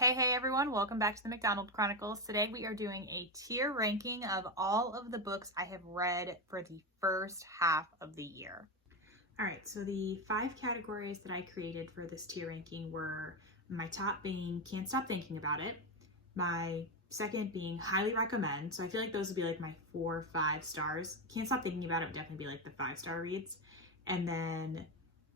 Hey everyone, welcome back to the McDonald Chronicles. Today we are doing a tier ranking of all of the books I have read for the first half of the year. All right, so the 5 categories that I created for this tier ranking were my top being Can't Stop Thinking About It, my second being Highly Recommend, so I feel like those would be like my 4 or 5 stars. Can't Stop Thinking About It would definitely be like the 5-star reads. And then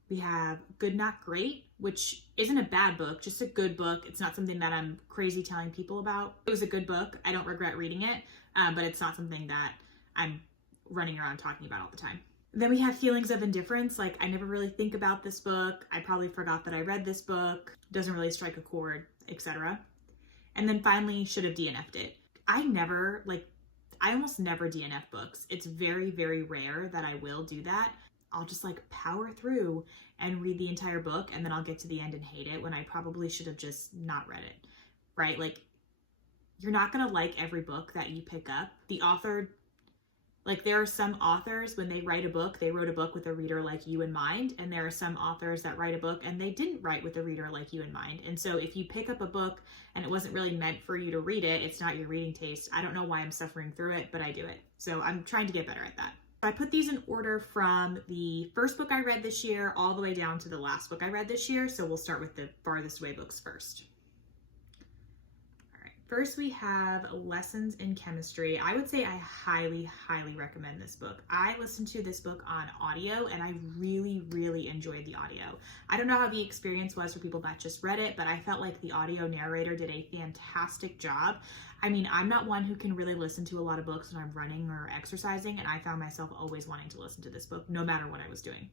we have Good Not Great, which isn't a bad book, just a good book. It's not something that I'm crazy telling people about. It was a good book. I don't regret reading it, but it's not something that I'm running around talking about all the time. Then we have Feelings of Indifference. Like, I never really think about this book. I probably forgot that I read this book. Doesn't really strike a chord, etc. And then finally, Should Have DNF'd It. I almost never DNF books. It's very, very rare that I will do that. I'll just like power through and read the entire book, and then I'll get to the end and hate it when I probably should have just not read it, right? Like, you're not gonna like every book that you pick up. The author, like, there are some authors, when they write a book, they wrote a book with a reader like you in mind, and there are some authors that write a book and they didn't write with a reader like you in mind. And so if you pick up a book and it wasn't really meant for you to read it, it's not your reading taste. I don't know why I'm suffering through it, but I do it. So I'm trying to get better at that. I put these in order from the first book I read this year all the way down to the last book I read this year. So we'll start with the farthest away books first. All right, first we have Lessons in Chemistry. I would say I highly, highly recommend this book. I listened to this book on audio and I really, really enjoyed the audio. I don't know how the experience was for people that just read it, but I felt like the audio narrator did a fantastic job. I mean, I'm not one who can really listen to a lot of books when I'm running or exercising, and I found myself always wanting to listen to this book, no matter what I was doing.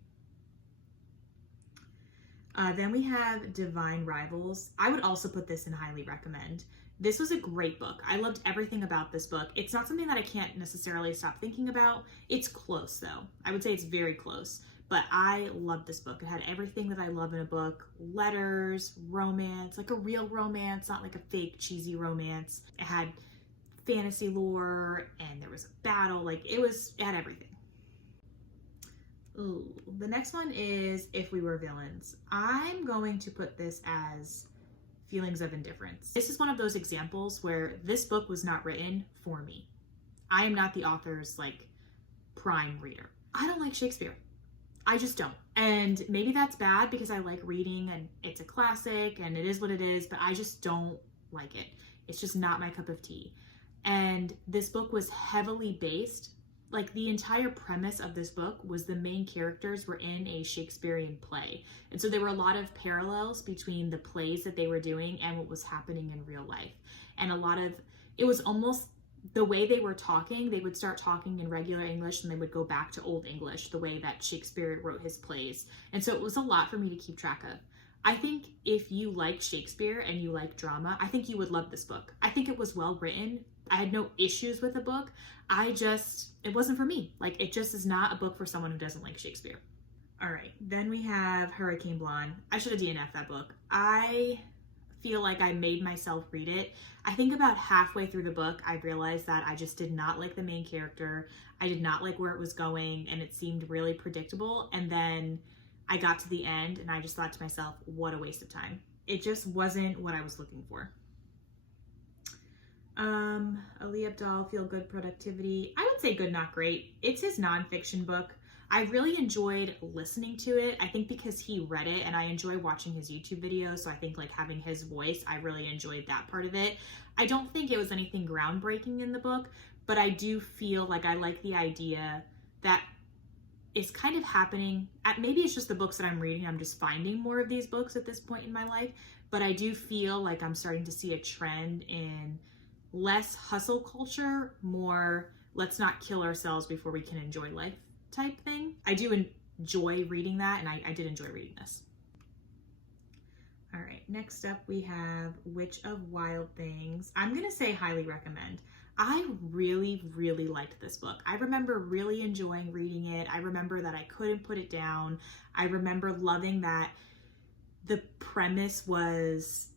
Then we have Divine Rivals. I would also put this in highly recommend. This was a great book. I loved everything about this book. It's not something that I can't necessarily stop thinking about. It's close, though. I would say it's very close. But I loved this book. It had everything that I love in a book. Letters, romance, like a real romance, not like a fake cheesy romance. It had fantasy lore and there was a battle. Like, it had everything. Ooh, the next one is If We Were Villains. I'm going to put this as Feelings of Indifference. This is one of those examples where this book was not written for me. I am not the author's like prime reader. I don't like Shakespeare. I just don't. And maybe that's bad because I like reading and it's a classic and it is what it is, but I just don't like it. It's just not my cup of tea. And this book was heavily based, like the entire premise of this book was the main characters were in a Shakespearean play. And so there were a lot of parallels between the plays that they were doing and what was happening in real life. And it was almost the way they were talking, they would start talking in regular English and they would go back to Old English, the way that Shakespeare wrote his plays. And so it was a lot for me to keep track of. I think if you like Shakespeare and you like drama, I think you would love this book. I think it was well written. I had no issues with the book. It wasn't for me. Like, it just is not a book for someone who doesn't like Shakespeare. All right, then we have Hurricane Blonde. I should have DNF'd that book. I feel like I made myself read it. I think about halfway through the book, I realized that I just did not like the main character. I did not like where it was going, and it seemed really predictable. And then I got to the end, and I just thought to myself, what a waste of time. It just wasn't what I was looking for. Ali Abdaal, Feel Good Productivity. I would say Good Not Great. It's his nonfiction book. I really enjoyed listening to it. I think because he read it and I enjoy watching his YouTube videos. So I think like having his voice, I really enjoyed that part of it. I don't think it was anything groundbreaking in the book, but I do feel like I like the idea that is kind of happening. Maybe it's just the books that I'm reading. I'm just finding more of these books at this point in my life, but I do feel like I'm starting to see a trend in less hustle culture, more let's not kill ourselves before we can enjoy life type thing. I do enjoy reading that, and I did enjoy reading this. All right, next up we have Witch of Wild Things. I'm gonna say highly recommend. I really, really liked this book. I remember really enjoying reading it. I remember that I couldn't put it down. I remember loving that the premise was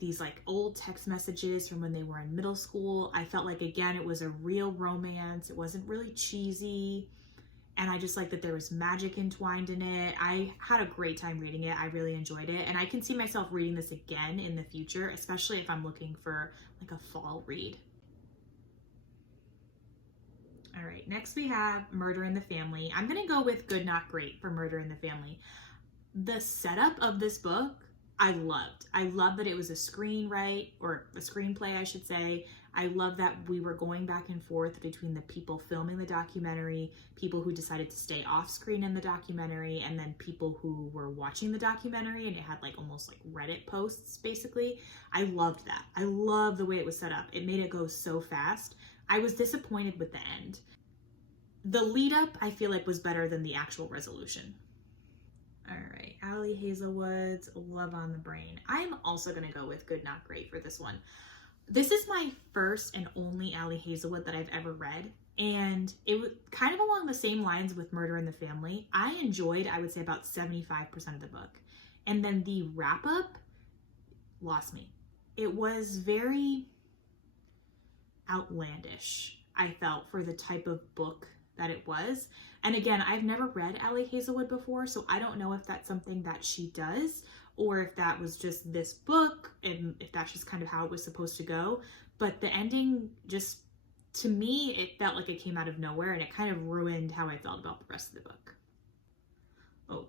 these like old text messages from when they were in middle school. I felt like, again, it was a real romance. It wasn't really cheesy. and I just like that there was magic entwined in it. I had a great time reading it. I really enjoyed it, and I can see myself reading this again in the future, especially if I'm looking for like a fall read. All right, next we have Murder in the Family. I'm gonna go with Good Not Great for Murder in the Family. The setup of this book, I loved. I love that it was a screenplay, I should say. I love that we were going back and forth between the people filming the documentary, people who decided to stay off screen in the documentary, and then people who were watching the documentary, and it had like almost like Reddit posts basically. I loved that. I love the way it was set up. It made it go so fast. I was disappointed with the end. The lead up, I feel like, was better than the actual resolution. All right, Ali Hazelwood's Love on the Brain. I'm also gonna go with Good Not Great for this one. This is my first and only Ali Hazelwood that I've ever read, and it was kind of along the same lines with Murder in the Family. I enjoyed, I would say, about 75% of the book, and then the wrap up lost me. It was very outlandish, I felt, for the type of book that it was. And again, I've never read Ali Hazelwood before, so I don't know if that's something that she does or if that was just this book and if that's just kind of how it was supposed to go. But the ending just, to me, it felt like it came out of nowhere, and it kind of ruined how I felt about the rest of the book. Oh,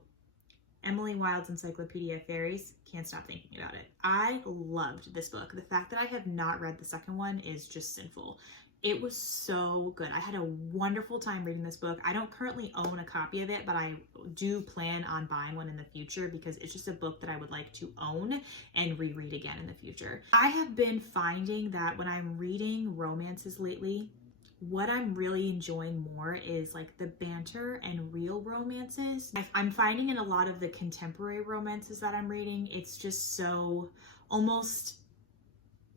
Emily Wilde's Encyclopedia of Fairies. Can't stop thinking about it. I loved this book. The fact that I have not read the second one is just sinful. It was so good. I had a wonderful time reading this book. I don't currently own a copy of it, but I do plan on buying one in the future because it's just a book that I would like to own and reread again in the future. I have been finding that when I'm reading romances lately, what I'm really enjoying more is like the banter and real romances. I'm finding in a lot of the contemporary romances that I'm reading, it's just so almost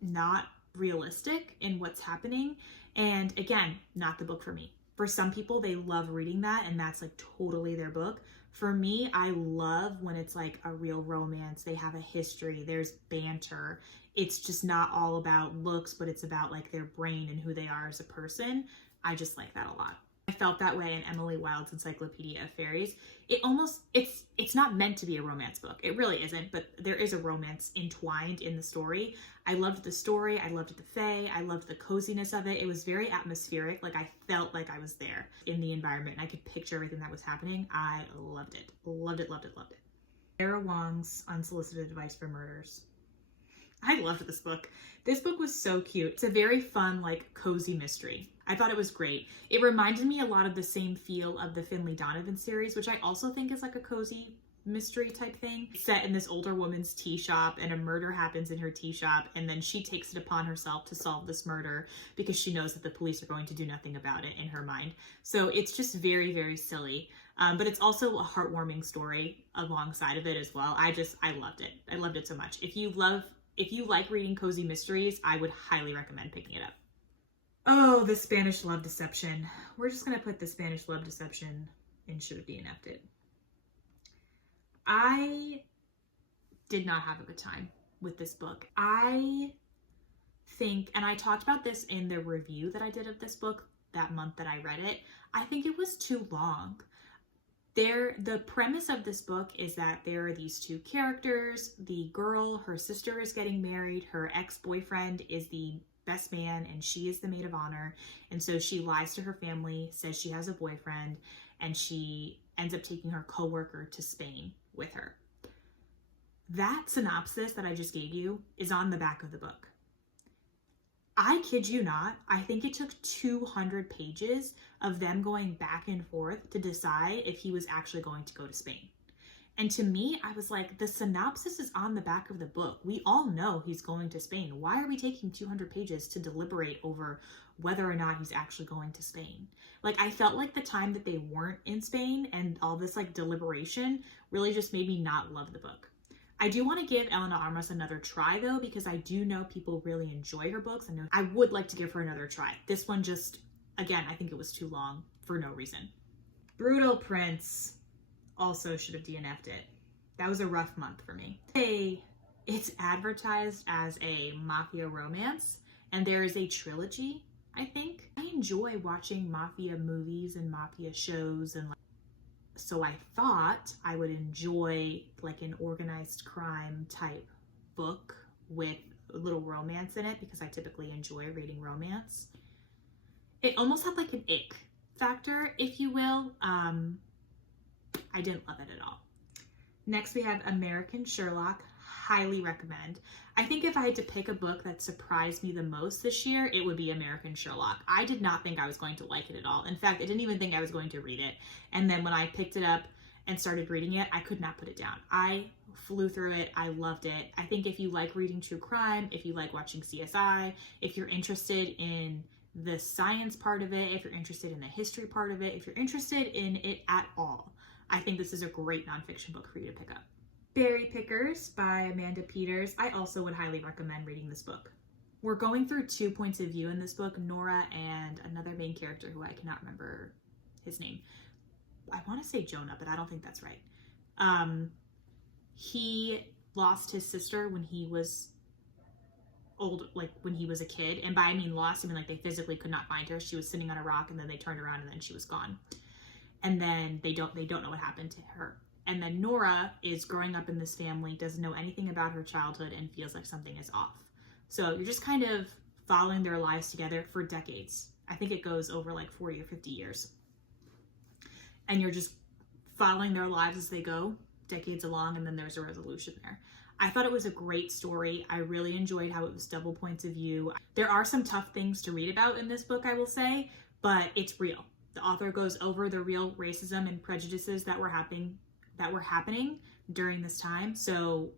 not realistic in what's happening. And again, not the book for me. For some people, they love reading that and that's like totally their book. For me, I love when it's like a real romance. They have a history, there's banter. It's just not all about looks, but it's about like their brain and who they are as a person. I just like that a lot. I felt that way in Emily Wilde's Encyclopedia of Fairies. It's not meant to be a romance book. It really isn't, but there is a romance entwined in the story. I loved the story. I loved the fae. I loved the coziness of it. It was very atmospheric. Like I felt like I was there in the environment and I could picture everything that was happening. I loved it. Loved it, loved it, loved it. Sarah Wong's Unsolicited Advice for Murders. I loved this book. This book was so cute. It's a very fun, like cozy mystery. I thought it was great. It reminded me a lot of the same feel of the Finley Donovan series, which I also think is like a cozy mystery type thing. It's set in this older woman's tea shop and a murder happens in her tea shop, and then she takes it upon herself to solve this murder because she knows that the police are going to do nothing about it in her mind. So it's just very, very silly. But it's also a heartwarming story alongside of it as well. I loved it. I loved it so much. If you like reading cozy mysteries, I would highly recommend picking it up. Oh, The Spanish Love Deception. We're just going to put The Spanish Love Deception in should it be enacted. I did not have a good time with this book. I think, and I talked about this in the review that I did of this book that month that I read it, I think it was too long. The premise of this book is that there are these two characters. The girl, her sister is getting married. Her ex-boyfriend is the best man and she is the maid of honor. And so she lies to her family, says she has a boyfriend, and she ends up taking her coworker to Spain with her. That synopsis that I just gave you is on the back of the book. I kid you not, I think it took 200 pages of them going back and forth to decide if he was actually going to go to Spain. And to me, I was like, the synopsis is on the back of the book. We all know he's going to Spain. Why are we taking 200 pages to deliberate over whether or not he's actually going to Spain? Like, I felt like the time that they weren't in Spain and all this like deliberation really just made me not love the book. I do want to give Elena Armas another try though, because I do know people really enjoy her books. And I would like to give her another try. This one just, again, I think it was too long for no reason. Brutal Prince also should have DNF'd it. That was a rough month for me. It's advertised as a mafia romance, and there is a trilogy. I think. I enjoy watching mafia movies and mafia shows, and so I thought I would enjoy like an organized crime type book with a little romance in it, because I typically enjoy reading romance. It almost had like an ick factor, if you will. I didn't love it at all. Next we have American Sherlock. Highly recommend. I think if I had to pick a book that surprised me the most this year, it would be American Sherlock. I did not think I was going to like it at all. In fact, I didn't even think I was going to read it. And then when I picked it up and started reading it, I could not put it down. I flew through it. I loved it. I think if you like reading true crime, if you like watching CSI, if you're interested in the science part of it, if you're interested in the history part of it, if you're interested in it at all, I think this is a great nonfiction book for you to pick up. Berry Pickers by Amanda Peters. I also would highly recommend reading this book. We're going through two points of view in this book, Nora and another main character who I cannot remember his name. I want to say Jonah, but I don't think that's right. He lost his sister when he was old, like when he was a kid. And by I mean lost, I mean like they physically could not find her. She was sitting on a rock, and then they turned around and then she was gone. And then they don't know what happened to her. And then Nora is growing up in this family, doesn't know anything about her childhood, and feels like something is off. So you're just kind of following their lives together for decades. I think it goes over like 40 or 50 years. And you're just following their lives as they go, decades along, and then there's a resolution there. I thought it was a great story. I really enjoyed how it was double points of view. There are some tough things to read about in this book, I will say, but it's real. The author goes over the real racism and prejudices that were happening during this time. So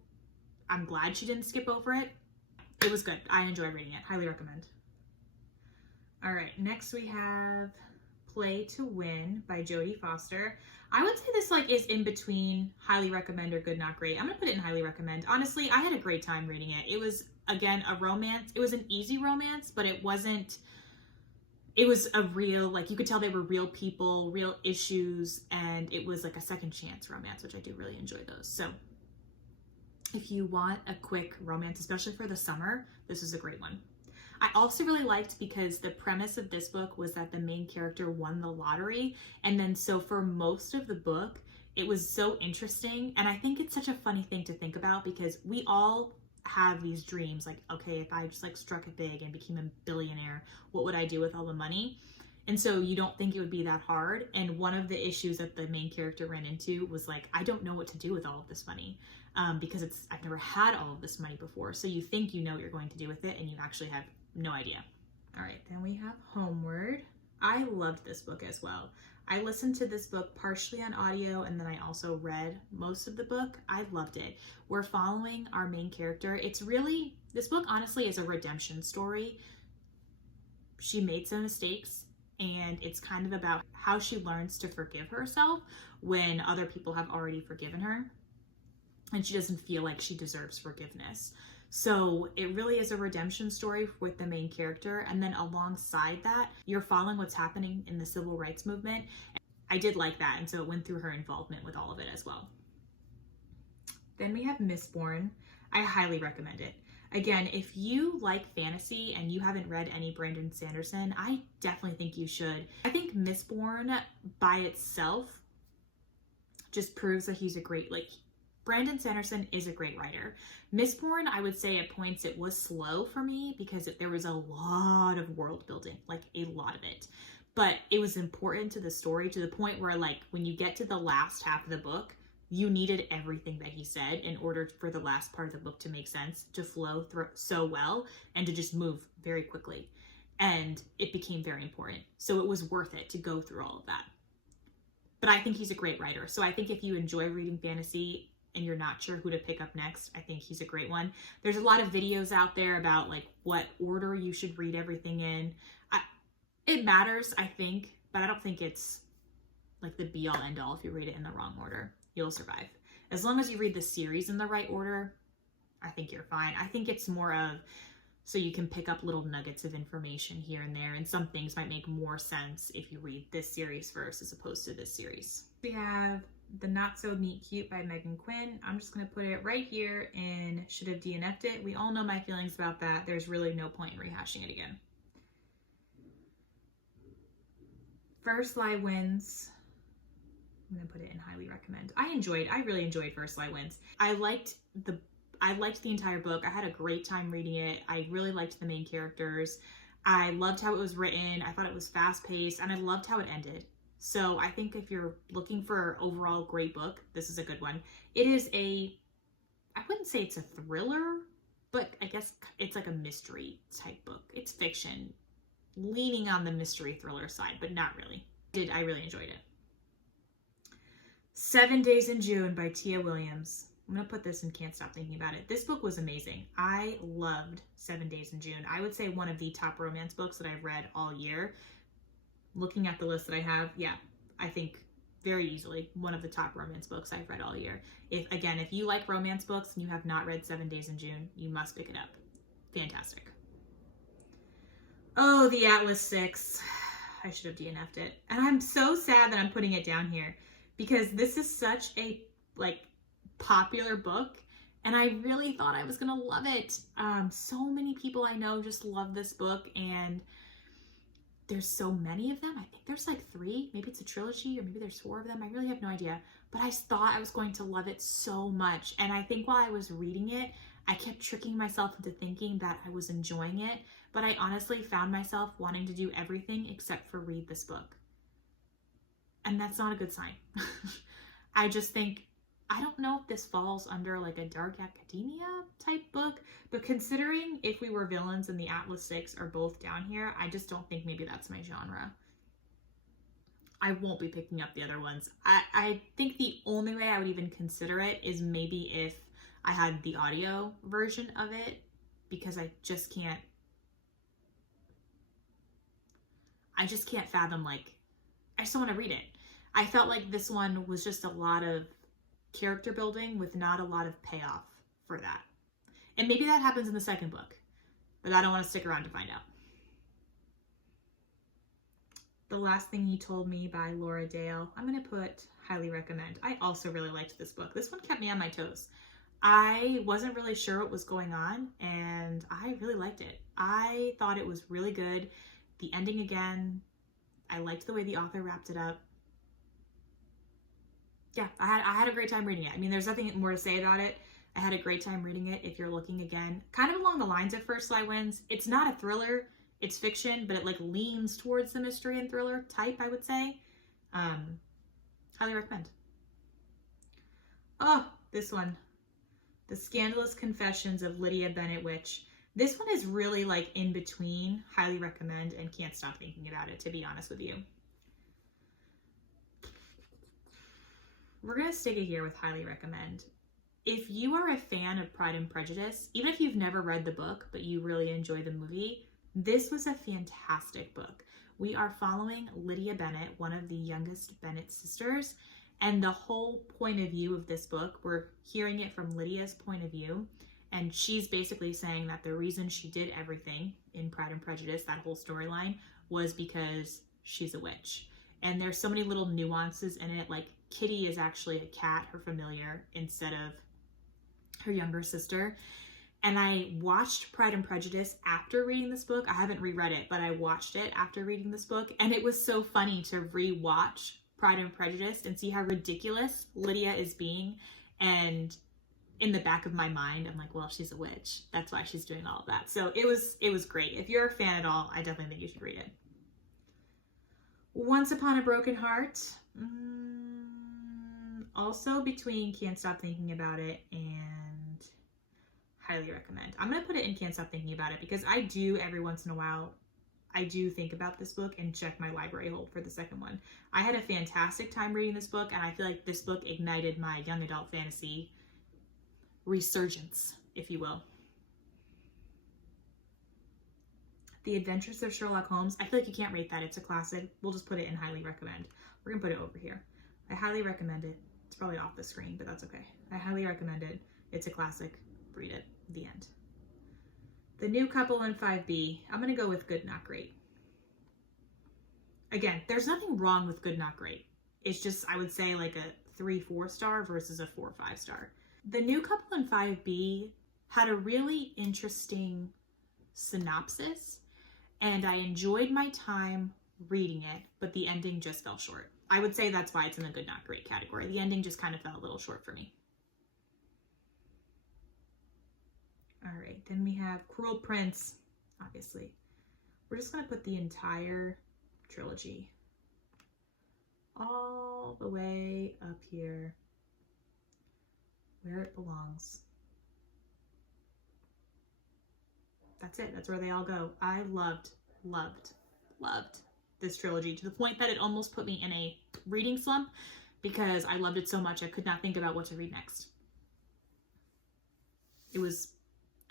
I'm glad she didn't skip over it. It was good. I enjoyed reading it. Highly recommend. All right, next we have Play to Win by Jodie Foster. I would say this like is in between highly recommend or good not great. I'm gonna put it in highly recommend. Honestly, I had a great time reading it. It was, again, a romance. It was an easy romance, but it was a real, like you could tell they were real people, real issues, and it was like a second chance romance, which I do really enjoy those. So if you want a quick romance, especially for the summer, this is a great one. I also really liked because the premise of this book was that the main character won the lottery. And then so for most of the book, it was so interesting. And I think it's such a funny thing to think about, because we all have these dreams like, okay, if I just like struck it big and became a billionaire, what would I do with all the money? And so you don't think it would be that hard. And one of the issues that the main character ran into was like, I don't know what to do with all of this money, because I've never had all of this money before. So you think you know what you're going to do with it, and you actually have no idea. All right, then we have Homeward. I loved this book as well. I listened to this book partially on audio, and then I also read most of the book. I loved it. We're following our main character. This book honestly is a redemption story. She made some mistakes, and it's kind of about how she learns to forgive herself when other people have already forgiven her, and she doesn't feel like she deserves forgiveness. So it really is a redemption story with the main character. And then alongside that, you're following what's happening in the civil rights movement. I did like that. And so it went through her involvement with all of it as well. Then we have Mistborn. I highly recommend it. Again, if you like fantasy and you haven't read any Brandon Sanderson, I definitely think you should. I think Mistborn by itself just proves that he's a great, Brandon Sanderson is a great writer. Mistborn, I would say at points it was slow for me because there was a lot of world building, like a lot of it. But it was important to the story, to the point where like when you get to the last half of the book, you needed everything that he said in order for the last part of the book to make sense, to flow through so well, and to just move very quickly. And it became very important. So it was worth it to go through all of that. But I think he's a great writer. So I think if you enjoy reading fantasy and you're not sure who to pick up next, I think he's a great one. There's a lot of videos out there about like what order you should read everything in. It matters, I think, but I don't think it's like the be all end all. If you read it in the wrong order, you'll survive. As long as you read the series in the right order, I think you're fine. I think it's more of so you can pick up little nuggets of information here and there, and some things might make more sense if you read this series first as opposed to this series. We have The Not So Meet Cute by Megan Quinn. I'm just going to put it right here in Should Have DNF'd It. We all know my feelings about that. There's really no point in rehashing it again. First Lie Wins. I'm gonna put it in highly recommend. I really enjoyed First Lie Wins. I liked the entire book. I had a great time reading it. I really liked the main characters. I loved how it was written. I thought it was fast paced, and I loved how it ended. So I think if you're looking for an overall great book, this is a good one. It is I wouldn't say it's a thriller, but I guess it's like a mystery type book. It's fiction, leaning on the mystery thriller side, but not really. I really enjoyed it. 7 Days in June by Tia Williams. I'm going to put this in Can't Stop Thinking About It. This book was amazing. I loved 7 Days in June. I would say one of the top romance books that I've read all year. Looking at the list that I have, yeah, I think very easily one of the top romance books I've read all year. If you like romance books and you have not read 7 Days in June, you must pick it up. Fantastic. Oh, The Atlas Six. I should have DNF'd it. And I'm so sad that I'm putting it down here because this is such a popular book and I really thought I was gonna love it. So many people I know just love this book, and there's so many of them. I think there's like 3, maybe it's a trilogy, or maybe there's 4 of them. I really have no idea, but I thought I was going to love it so much. And I think while I was reading it, I kept tricking myself into thinking that I was enjoying it, but I honestly found myself wanting to do everything except for read this book. And that's not a good sign. I just think, I don't know if this falls under like a dark academia type book, but considering If We Were Villains and The Atlas Six are both down here, I just don't think maybe that's my genre. I won't be picking up the other ones. I think the only way I would even consider it is maybe if I had the audio version of it, because I just can't fathom, like, I just don't want to read it. I felt like this one was just a lot of character building with not a lot of payoff for that. And maybe that happens in the second book, but I don't want to stick around to find out. The Last Thing He Told Me by Laura Dale. I'm going to put highly recommend. I also really liked this book. This one kept me on my toes. I wasn't really sure what was going on, and I really liked it. I thought it was really good. The ending again, I liked the way the author wrapped it up. Yeah, I had a great time reading it. I mean, there's nothing more to say about it. I had a great time reading it. If you're looking again, kind of along the lines of First Lie Wins, it's not a thriller, it's fiction, but it like leans towards the mystery and thriller type, I would say. Highly recommend. Oh, this one. The Scandalous Confessions of Lydia Bennet Witch. This one is really like in between highly recommend and Can't Stop Thinking About It, to be honest with you. We're going to stick it here with highly recommend. If you are a fan of Pride and Prejudice, even if you've never read the book, but you really enjoy the movie, this was a fantastic book. We are following Lydia Bennet, one of the youngest Bennet sisters, and the whole point of view of this book, we're hearing it from Lydia's point of view, and she's basically saying that the reason she did everything in Pride and Prejudice, that whole storyline, was because she's a witch. And there's so many little nuances in it, like Kitty is actually a cat, her familiar, instead of her younger sister. And I watched Pride and Prejudice after reading this book. I haven't reread it, but I watched it after reading this book. And it was so funny to re-watch Pride and Prejudice and see how ridiculous Lydia is being. And in the back of my mind, I'm like, well, she's a witch. That's why she's doing all of that. So it was great. If you're a fan at all, I definitely think you should read it. Once Upon a Broken Heart. Also between Can't Stop Thinking About It and highly recommend. I'm going to put it in Can't Stop Thinking About It because I do every once in a while, I do think about this book and check my library hold for the second one. I had a fantastic time reading this book, and I feel like this book ignited my young adult fantasy resurgence, if you will. The Adventures of Sherlock Holmes. I feel like you can't rate that. It's a classic. We'll just put it in highly recommend. We're going to put it over here. I highly recommend it. It's probably off the screen, but that's okay. I highly recommend it. It's a classic. Read it. The end. The New Couple in 5B. I'm going to go with good, not great. Again, there's nothing wrong with good, not great. It's just, I would say, like a 3-4 star versus a 4-5 star. The New Couple in 5B had a really interesting synopsis, and I enjoyed my time reading it, but the ending just fell short. I would say that's why it's in the good, not great category. The ending just kind of fell a little short for me. All right, then we have Cruel Prince, obviously. We're just gonna put the entire trilogy all the way up here where it belongs. That's it, that's where they all go. I loved this trilogy to the point that it almost put me in a reading slump because I loved it so much I could not think about what to read next. It was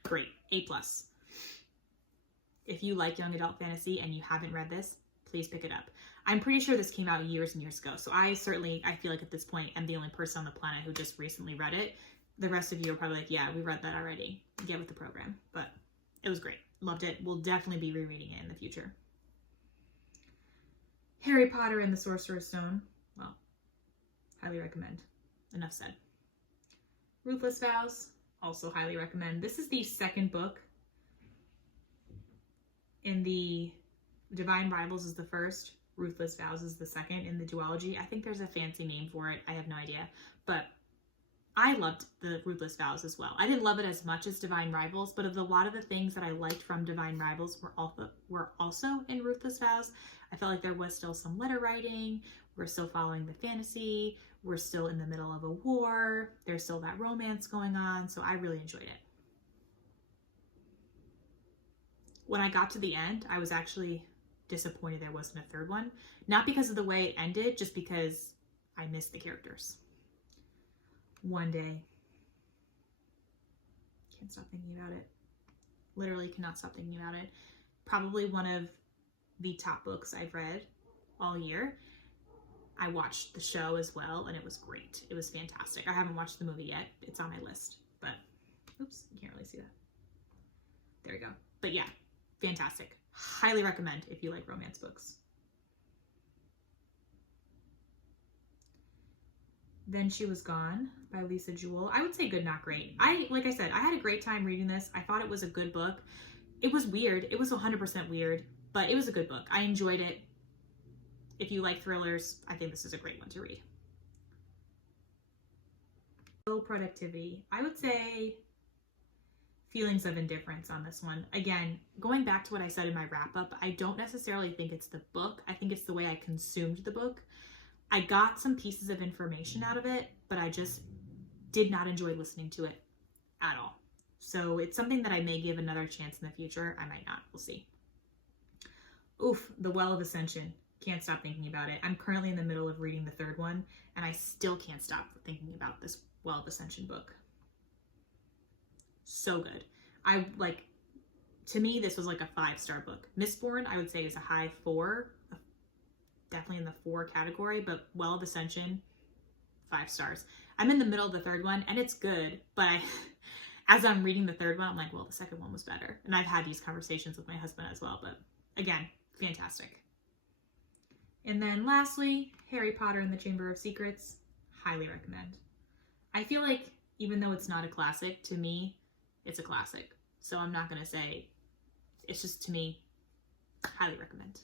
great, A+. If you like young adult fantasy and you haven't read this, please pick it up. I'm pretty sure this came out years and years ago, so I feel like at this point I'm the only person on the planet who just recently read it. The rest of you are probably like, yeah, we read that already. Get with the program. But it was great. Loved it. We'll definitely be rereading it in the future. Harry Potter and the Sorcerer's Stone. Well, highly recommend. Enough said. Ruthless Vows. Also highly recommend. This is the second book. In the Divine Rivals is the first. Ruthless Vows is the second in the duology. I think there's a fancy name for it. I have no idea. But I loved the Ruthless Vows as well. I didn't love it as much as Divine Rivals, but a lot of the things that I liked from Divine Rivals were also in Ruthless Vows. I felt like there was still some letter writing. We're still following the fantasy. We're still in the middle of a war. There's still that romance going on. So I really enjoyed it. When I got to the end, I was actually disappointed there wasn't a third one. Not because of the way it ended, just because I missed the characters. One Day. Can't stop thinking about it. Literally cannot stop thinking about it. Probably one of the top books I've read all year. I watched the show as well, and it was great. It was fantastic. I haven't watched the movie yet. It's on my list, but oops, you can't really see that. There we go. But yeah, fantastic. Highly recommend if you like romance books. Then She Was Gone by Lisa Jewell. I would say good, not great. Like I said, I had a great time reading this. I thought it was a good book. It was weird. It was 100% weird, but it was a good book. I enjoyed it. If you like thrillers, I think this is a great one to read. Low productivity. I would say feelings of indifference on this one. Again, going back to what I said in my wrap up, I don't necessarily think it's the book. I think it's the way I consumed the book. I got some pieces of information out of it, but I just did not enjoy listening to it at all. So it's something that I may give another chance in the future. I might not. We'll see. Oof, The Well of Ascension. Can't stop thinking about it. I'm currently in the middle of reading the third one, and I still can't stop thinking about this Well of Ascension book. So good. To me, this was like a 5-star book. Mistborn, I would say, is a high 4, definitely in the 4 category, but Well of Ascension, 5 stars. I'm in the middle of the third one, and it's good, but as I'm reading the third one, I'm like, well, the second one was better. And I've had these conversations with my husband as well, but again, fantastic. And then lastly, Harry Potter and the Chamber of Secrets, highly recommend. I feel like even though it's not a classic, to me, it's a classic. So I'm not going to say, it's just, to me, highly recommend.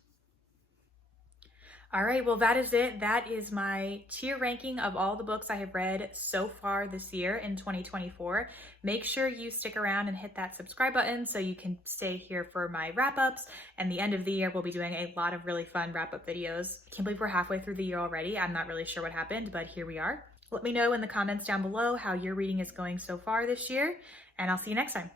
All right, well, that is it. That is my tier ranking of all the books I have read so far this year in 2024. Make sure you stick around and hit that subscribe button so you can stay here for my wrap-ups. And the end of the year, we'll be doing a lot of really fun wrap-up videos. Can't believe we're halfway through the year already. I'm not really sure what happened, but here we are. Let me know in the comments down below how your reading is going so far this year, and I'll see you next time.